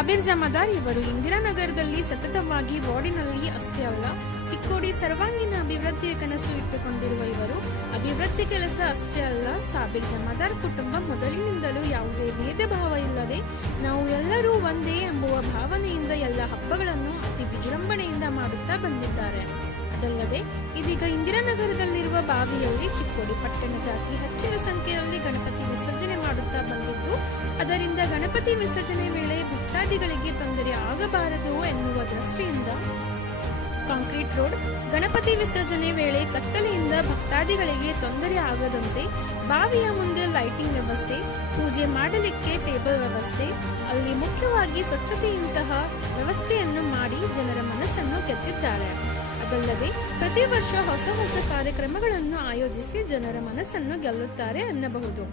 ಸಾಬೀರ್ ಜಮಾದಾರ್ ಇವರು ಇಂದಿರಾನಗರದಲ್ಲಿ ಸತತವಾಗಿ ವಾರ್ಡಿನಲ್ಲಿ ಅಷ್ಟೇ ಅಲ್ಲ, ಚಿಕ್ಕೋಡಿ ಸರ್ವಾಂಗೀಣ ಅಭಿವೃದ್ಧಿಯ ಕನಸು ಇಟ್ಟುಕೊಂಡಿರುವ ಇವರು ಅಭಿವೃದ್ಧಿ ಕೆಲಸ ಅಷ್ಟೇ ಅಲ್ಲ, ಸಾಬೀರ್ ಜಮಾದಾರ್ ಕುಟುಂಬ ಮೊದಲಿನಿಂದಲೂ ಯಾವುದೇ ಭೇದ ಭಾವ ಇಲ್ಲದೆ ನಾವು ಎಲ್ಲರೂ ಒಂದೇ ಎಂಬುವ ಭಾವನೆಯಿಂದ ಎಲ್ಲ ಹಬ್ಬಗಳನ್ನು ಅತಿ ವಿಜೃಂಭಣೆಯಿಂದ ಮಾಡುತ್ತಾ ಬಂದಿದ್ದಾರೆ. ಅದಲ್ಲದೆ ಇದೀಗ ಇಂದಿರಾನಗರದಲ್ಲಿರುವ ಬಾವಿಯಲ್ಲಿ ಚಿಕ್ಕೋಡಿ ಪಟ್ಟಣದ ಅತಿ ಹೆಚ್ಚಿನ ಸಂಖ್ಯೆಯಲ್ಲಿ ಗಣಪತಿ ವಿಸರ್ಜನೆ ಮಾಡುತ್ತಾ ಬಂದಿದ್ದು, ಅದರಿಂದ ಗಣಪತಿ ವಿಸರ್ಜನೆ ವೇಳೆ ಭಕ್ತಾದಿಗಳಿಗೆ ತೊಂದರೆ ಆಗಬಾರದು ಎನ್ನುವ ದೃಷ್ಟಿಯಿಂದ ಕಾಂಕ್ರೀಟ್ ರೋಡ್, ಗಣಪತಿ ವಿಸರ್ಜನೆ ವೇಳೆ ಕತ್ತಲೆಯಿಂದ ಭಕ್ತಾದಿಗಳಿಗೆ ತೊಂದರೆ ಆಗದಂತೆ ಬಾವಿಯ ಮುಂದೆ ಲೈಟಿಂಗ್ ವ್ಯವಸ್ಥೆ, ಪೂಜೆ ಮಾಡಲಿಕ್ಕೆ ಟೇಬಲ್ ವ್ಯವಸ್ಥೆ, ಅಲ್ಲಿ ಮುಖ್ಯವಾಗಿ ಸ್ವಚ್ಛತೆಯಂತಹ ವ್ಯವಸ್ಥೆಯನ್ನು ಮಾಡಿ ಜನರ ಮನಸ್ಸನ್ನು ಗೆದ್ದಿದ್ದಾರೆ. ಅದಲ್ಲದೆ ಪ್ರತಿ ವರ್ಷ ಹೊಸ ಹೊಸ ಕಾರ್ಯಕ್ರಮಗಳನ್ನು ಆಯೋಜಿಸಿ ಜನರ ಮನಸ್ಸನ್ನು ಗೆಲ್ಲುತ್ತಾರೆ ಅನ್ನಬಹುದು.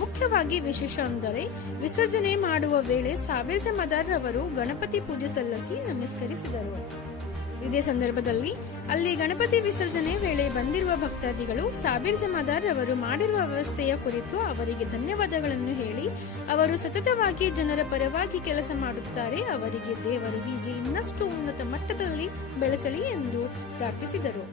ಮುಖ್ಯವಾಗಿ ವಿಶೇಷ ಅಂದರೆ ವಿಸರ್ಜನೆ ಮಾಡುವ ವೇಳೆ ಸಾಬೀರ್ ಜಮಾದಾರ್ ಅವರು ಗಣಪತಿ ಪೂಜೆ ಸಲ್ಲಿಸಿ ನಮಸ್ಕರಿಸಿದರು. ಇದೇ ಸಂದರ್ಭದಲ್ಲಿ ಅಲ್ಲಿ ಗಣಪತಿ ವಿಸರ್ಜನೆ ವೇಳೆ ಬಂದಿರುವ ಭಕ್ತಾದಿಗಳು ಸಾಬೀರ್ ಜಮಾದಾರ್ ಅವರು ಮಾಡಿರುವ ವ್ಯವಸ್ಥೆಯ ಕುರಿತು ಅವರಿಗೆ ಧನ್ಯವಾದಗಳನ್ನು ಹೇಳಿ, ಅವರು ಸತತವಾಗಿ ಜನರ ಪರವಾಗಿ ಕೆಲಸ ಮಾಡುತ್ತಾರೆ, ಅವರಿಗೆ ದೇವರು ಹೀಗೆ ಇನ್ನಷ್ಟು ಉನ್ನತ ಮಟ್ಟದಲ್ಲಿ ಬೆಳೆಸಲಿ ಎಂದು ಪ್ರಾರ್ಥಿಸಿದರು.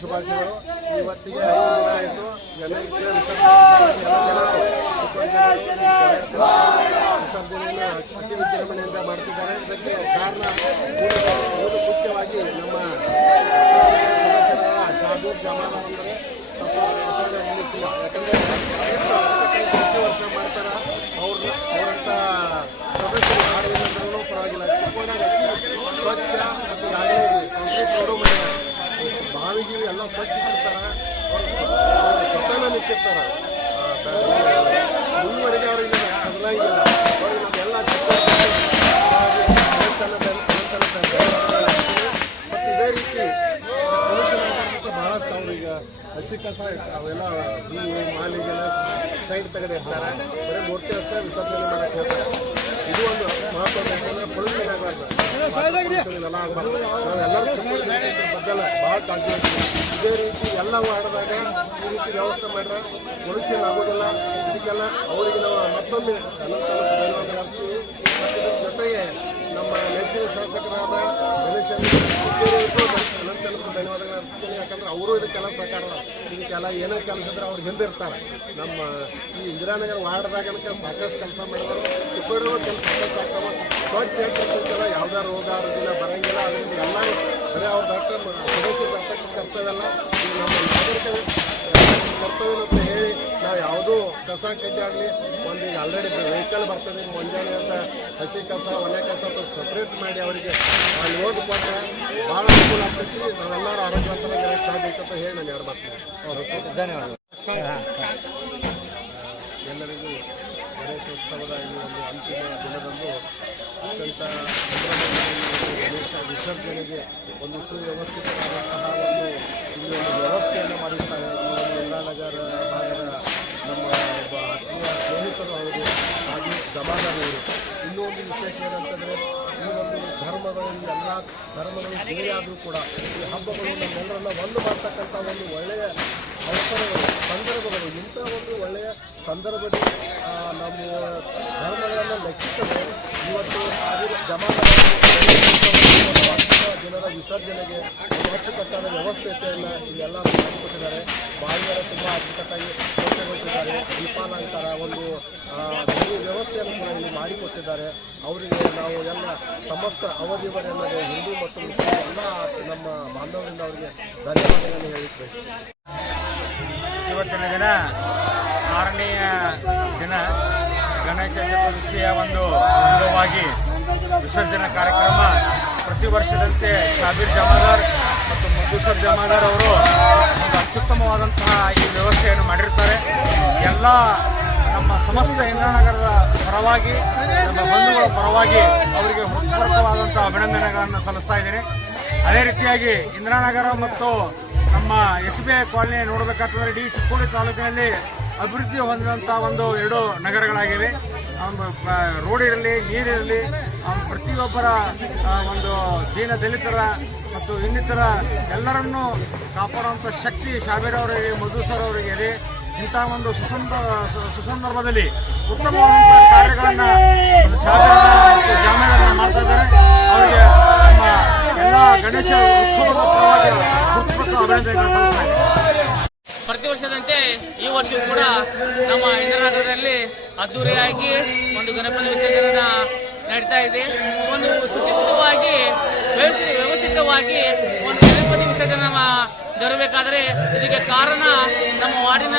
ಶುಭಾಶಯಗಳು. ಇವತ್ತಿಗೆ 5 ದಿನ ಆಯಿತು. ವಿಸರ್ಜನೆಯನ್ನು ಅತಿ ವಿಜೃಂಭಣೆಯಿಂದ ಮಾಡ್ತಿದ್ದಾರೆ. ಇದಕ್ಕೆ ಕಾರಣ ಮುಖ್ಯವಾಗಿ ನಮ್ಮ ಸದಸ್ಯರಾದ ಸಾಬೀರ್ ಜಮಾದಾರ್ ಅಂದರೆ ತಪ್ಪಾಗಲಿಕ್ಕಿಲ್ಲ. ಯಾಕಂದರೆ ಪ್ರತಿ ವರ್ಷ ಮಾಡ್ತಾರೆ. ಅವರಂಥ ಸದಸ್ಯರು ಆಡಳಿತಂದ್ರೂ ಪರವಾಗಿಲ್ಲ. ಸ್ವಚ್ಛ ಮತ್ತು ಕಾಂಕ್ರೀಟ್ ರೋಡು ಮಾಡಿದ್ದಾರೆ. ಬಾವಿಗೆ ಎಲ್ಲ ಸ್ವಚ್ಛ ಮಾಡ್ತಾರೆ. ಅವರು ಸ್ವತಃ ನಿಂತಿರ್ತಾರೆ. ಮುಂದುವರೆಗೆ ಅವರಿಗೆ ಬದಲಾಗಿಲ್ಲ. ಅವ್ರಿಗೆ ನಮ್ಮೆಲ್ಲ ಮತ್ತು ಇದೇ ರೀತಿ ಪೊಲ್ಯೂಷನ್ ಬಹಳಷ್ಟು ಅವ್ರಿಗೆ ಹಸಿ ಕಸ ಅವೆಲ್ಲ ಮಾಲಿಗೆಲ್ಲ ಸೈಡ್ ತೆಗೆದಿರ್ತಾರೆ. ಬರೀ ಮೂರ್ತಿ ಅಷ್ಟೇ ವಿಸರ್ಜನೆ ಮಾಡೋಕ್ಕೆ ಹೇಳ್ತಾರೆ. ಇದು ಒಂದು ಮಹತ್ವದ ಯಾಕಂದರೆ ಪೊಲ್ಯೂಷನ್ ಆಗಬಾರ್ದು, ಇವೆಲ್ಲ ಆಗಬಾರ್ದು. ನಾವೆಲ್ಲರೂ ಬದ್ದಲ್ಲ ಭಾಳ ಕಾಳಜಿ ಇರ್ತೀವಿ. ಇದೇ ರೀತಿ ಎಲ್ಲ ವಾರ್ಡ್ದಾಗ ಈ ರೀತಿ ವ್ಯವಸ್ಥೆ ಮಾಡಿದ್ರೆ ಪೊಲ್ಯೂಷನ್ ಆಗೋದಿಲ್ಲ. ಇದಕ್ಕೆಲ್ಲ ಅವರಿಗೆ ನಾವು ಮತ್ತೊಮ್ಮೆ ಧನ್ಯವಾದ ಹೇಳ್ತೀವಿ. ಮತ್ತು ಇದ್ರ ಜೊತೆಗೆ ನಮ್ಮ ನೆಚ್ಚಿನ ಶಾಸಕರಾದ ಗಣೇಶ ಧನ್ಯವಾದಗಳು ಅರ್ಪಿಸ್ತೀನಿ. ಯಾಕಂದ್ರೆ ಅವರು ಇದಕ್ಕೆಲ್ಲ ಸಹಕಾರ, ಇದಕ್ಕೆಲ್ಲ ಏನೇ ಕೆಲಸ ಇದ್ರೆ ಅವ್ರು ಹಿಂದಿರ್ತಾರೆ. ನಮ್ಮ ಈ ಇಂದಿರಾನಗರ ವಾರ್ಡ್ದಾಗ ಸಾಕಷ್ಟು ಕೆಲಸ ಮಾಡಿದ್ರು. ಚಿಕ್ಕೋಡಿ ಕೆಲಸ ಸಾಕಷ್ಟು ಆಗ್ತಾವೆ. ಸ್ವಚ್ಛ ಇರ್ತೈತಲ್ಲ, ಯಾವುದೇ ರೋಗ ರುಜಿನ ಬರಂಗಿಲ್ಲ. ಅದರಿಂದ ಎಲ್ಲ ಬರೀ ಅವ್ರ ಡಾಕ್ಟರ್ ಸದಸ್ಯರು ಬರ್ತಕ್ಕಂಥ ಕರ್ತವ್ಯಲ್ಲ ಬರ್ತವೆ ಅಂತ ಹೇಳಿ ನಾವು ಯಾವುದೂ ಕಸ ಕಡ್ಡಿ ಆಗಲಿ ಒಂದು ಈಗ ಆಲ್ರೆಡಿ ವೆಹಿಕಲ್ ಬರ್ತದೆ ಮುಂಜಾನೆ ಅಂತ ಹಸಿ ಕಸ ಒಳ್ಳೆ ಕಸ ಅಂತ ಸಪ್ರೇಟ್ ಮಾಡಿ ಅವರಿಗೆ ಅಲ್ಲಿ ಹೋಗಿ ಕೊಟ್ಟರೆ ಭಾಳ ಅನುಕೂಲ ಆಗ್ತೈತಿ. ನಾವೆಲ್ಲರೂ ಆರೋಗ್ಯವಂತರಾಗಿ ಸಾಧ್ಯ ಐತೆ ಅಂತ ಹೇಳಿ ನಾನು ಎರಡು ಮಾತು ಧನ್ಯವಾದ. ಎಲ್ಲರಿಗೂ ಗಣೇಶೋತ್ಸವದ ಈ ಒಂದು ಅಂತಿಮ ದಿನದಂದು ಅತ್ಯಂತ ಸಂಭ್ರಮದಲ್ಲಿ ಗಣೇಶ ವಿಸರ್ಜನೆಗೆ ಒಂದು ಸುವ್ಯವಸ್ಥಿತವಾದಂತಹ ಒಂದು ಇಲ್ಲಿ ಒಂದು ವ್ಯವಸ್ಥೆಯನ್ನು ಮಾಡಿರ್ತಾರೆ. ಈ ಒಂದು ಇಂದಿರಾನಗರ ಭಾಗದ ನಮ್ಮ ಒಬ್ಬ ಆತ್ಮೀಯ ಸ್ನೇಹಿತರು ಅವರು ಹಾಗೆ ಜಮಾದಾರರು. ಇನ್ನೂ ಒಂದು ವಿಶೇಷ ಏನಂತಂದರೆ ಈ ಒಂದು ಧರ್ಮಗಳಲ್ಲಿ ಎಲ್ಲ ಧರ್ಮಗಳು ಬೇರೆ ಆದರೂ ಕೂಡ ಈ ಹಬ್ಬಗಳು ನಮ್ಮೆಲ್ಲರನ್ನ ಒಂದು ಮಾಡ್ತಕ್ಕಂಥ ಒಂದು ಒಳ್ಳೆಯ ಅವಸರಗಳು ಸಂದರ್ಭಗಳು. ಇಂಥ ಒಂದು ಒಳ್ಳೆಯ ಸಂದರ್ಭದಲ್ಲಿ ನಮ್ಮ ಧರ್ಮಗಳನ್ನು ಲೆಕ್ಕಿಸದೆ ಇವತ್ತು ಜನರ ವಿಸರ್ಜನೆಗೆ ಒಂದು ಅಚ್ಚುಕಟ್ಟಾದ ವ್ಯವಸ್ಥೆಯನ್ನು ಇಲ್ಲೆಲ್ಲ ಮಾಡಿಕೊಟ್ಟಿದ್ದಾರೆ. ಬಾಯಿಗಳ ತುಂಬ ಅಚ್ಚುಕಟ್ಟಾಗಿ ಸ್ವಚ್ಛಗೊಳಿಸಿದ್ದಾರೆ. ದೀಪಾಲಂಕಾರ ಒಂದು ವ್ಯವಸ್ಥೆಯನ್ನು ಕೂಡ ಇಲ್ಲಿ ಮಾಡಿಕೊಟ್ಟಿದ್ದಾರೆ. ಅವರಿಗೆ ನಾವು ಎಲ್ಲ ಸಮಸ್ತ ಅವಧಿವರೆಲ್ಲದೆ ಹಿಂದೂ ಮತ್ತು ಮುಸ್ಲಿಂ ಎಲ್ಲ ನಮ್ಮ ಬಾಂಧವರಿಂದ ಅವರಿಗೆ ಧನ್ಯವಾದಗಳನ್ನು ಹೇಳಿಕ್ ಬಯಸ್ತೀನಿ. ಇವತ್ತಿನ ದಿನ 6ನೆಯ ದಿನ ಗಣೇಶ ಚತುರ್ದಶಿಯ ಒಂದು ಅಂಗವಾಗಿ ವಿಸರ್ಜನಾ ಕಾರ್ಯಕ್ರಮ ಪ್ರತಿ ವರ್ಷದಂತೆ ಶಾಬೀರ್ ಜಮಾದಾರ್ ಮತ್ತು ಮಧುಸರ್ ಜಮಾದಾರ್ ಅವರು ಒಂದು ಅತ್ಯುತ್ತಮವಾದಂತಹ ಈ ವ್ಯವಸ್ಥೆಯನ್ನು ಮಾಡಿರ್ತಾರೆ. ಎಲ್ಲ ನಮ್ಮ ಸಮಸ್ತ ಇಂದಿರಾನಗರದ ಪರವಾಗಿ ನಮ್ಮ ಬಂಧುಗಳ ಪರವಾಗಿ ಅವರಿಗೆ ಹೃತ್ಪೂರ್ವಕವಾದಂಥ ಅಭಿನಂದನೆಗಳನ್ನು ಸಲ್ಲಿಸ್ತಾ ಇದ್ದೀನಿ. ಅದೇ ರೀತಿಯಾಗಿ ಇಂದಿರಾನಗರ ಮತ್ತು ನಮ್ಮ SBI ಕಾಲನಿ ನೋಡಬೇಕಾದ್ರೆ ಇಡೀ ಚಿಕ್ಕೋಡಿ ತಾಲೂಕಿನಲ್ಲಿ ಅಭಿವೃದ್ಧಿ ಹೊಂದಿದಂಥ ಒಂದು 2 ನಗರಗಳಾಗಿವೆ. ರೋಡ್ ಇರಲಿ, ನೀರಿರಲಿ, ಪ್ರತಿಯೊಬ್ಬರ ಒಂದು ದೀನ ದಲಿತರ ಮತ್ತು ಇನ್ನಿತರ ಎಲ್ಲರನ್ನೂ ಕಾಪಾಡುವಂಥ ಶಕ್ತಿ ಶಾಬೀರ್ ಅವರಿಗೆ, ಮಧುಸರ್ ಅವರಿಗೆ ಇದೆ. ಇಂಥ ಒಂದು ಸುಸಂದರ್ಭದಲ್ಲಿ ಉತ್ತಮವಾದಂಥ ಕಾರ್ಯಗಳನ್ನು ಜಾಮೀನನ್ನು ಮಾಡ್ತಾ ಇದ್ದಾರೆ. ಅವರಿಗೆ ನಮ್ಮ ಎಲ್ಲ ಗಣೇಶ ಉತ್ಸವದ ಪರವಾಗಿ ಹೃತ್ಪೂರ್ವಕ ಅಭಿನಂದನೆಗಳನ್ನು ಸಲ್ಲಿಸ್ತಾ ಇದ್ದಾರೆ. ಪ್ರತಿ ವರ್ಷದಂತೆ ಈ ವರ್ಷವೂ ಕೂಡ ನಮ್ಮ ಇಂದಿರಾನಗರದಲ್ಲಿ ಅದ್ದೂರಿಯಾಗಿ ಒಂದು ಗಣಪತಿ ವಿಸರ್ಜನೆ ನಡೀತಾ ಇದೆ. ಒಂದು ಸುಚಿತವಾಗಿ ವ್ಯವಸ್ಥಿತವಾಗಿ ಒಂದು ಗಣಪತಿ ವಿಸರ್ಜನೆ ಜರಬೇಕಾದರೆ ಇದಕ್ಕೆ ಕಾರಣ ನಮ್ಮ ವಾರ್ಡಿನ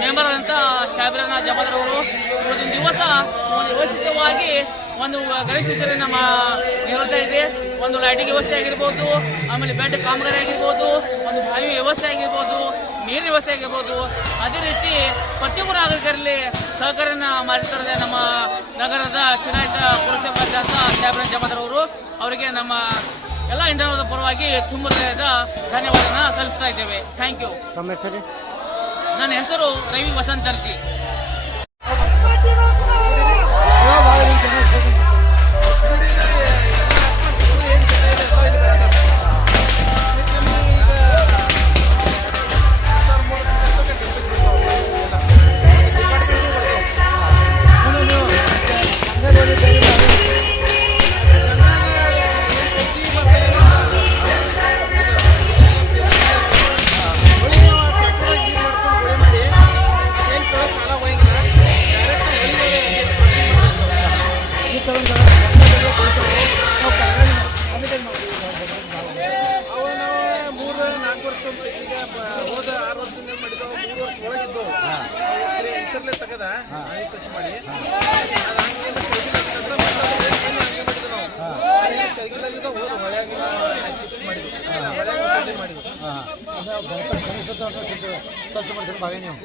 ಮೆಂಬರ್ ಅಂತ ಶಾಬೀರ್ ಜಮಾದಾರ್ ಅವರು ಇವತ್ತಿನ ದಿವಸ ಒಂದು ವ್ಯವಸ್ಥಿತವಾಗಿ ಒಂದು ಗಣೇಶ ವಿಸರ್ಜನೆ ನಿರ್ವಹಿಸ್ತಾ ಇದೆ. ಒಂದು ಲೈಟಿಂಗ್ ವ್ಯವಸ್ಥೆ ಆಗಿರ್ಬೋದು, ಆಮೇಲೆ ಬೆಡ್ ಕಾಮಗಾರಿ ಆಗಿರ್ಬೋದು, ಒಂದು ಬಾವಿ ವ್ಯವಸ್ಥೆ ಆಗಿರ್ಬೋದು, ನೀರಿನ ವ್ಯವಸ್ಥೆ ಆಗಿರ್ಬೋದು. ಅದೇ ರೀತಿ ಪ್ರತಿಯೊಬ್ಬ ನಾಗರಿಕರಲ್ಲಿ ಸಹಕಾರನ ಮಾಡಿರ್ತಾರೆ ನಮ್ಮ ನಗರದ ಚುನಾಯಿತ ಪುರಸಭಾಧ್ಯಕ್ಷ ಶಾಬೀರ್ ಜಮಾದಾರ್ ಅವರು. ಅವರಿಗೆ ನಮ್ಮ ಎಲ್ಲ ಇಂಧನದ ಪರವಾಗಿ ತುಂಬ ಧನ್ಯವಾದನ ಸಲ್ಲಿಸ್ತಾ ಇದ್ದೇವೆ. Thank you. ನನ್ನ ಹೆಸರು ರವಿ ವಸಂತರ್ಜಿ. ಸ್ವಚ್ಛ ಮಾಡಿ ಸ್ವಚ್ಛ ಮಾಡ್ತಾರೆ ಭಾಗ ನೀವು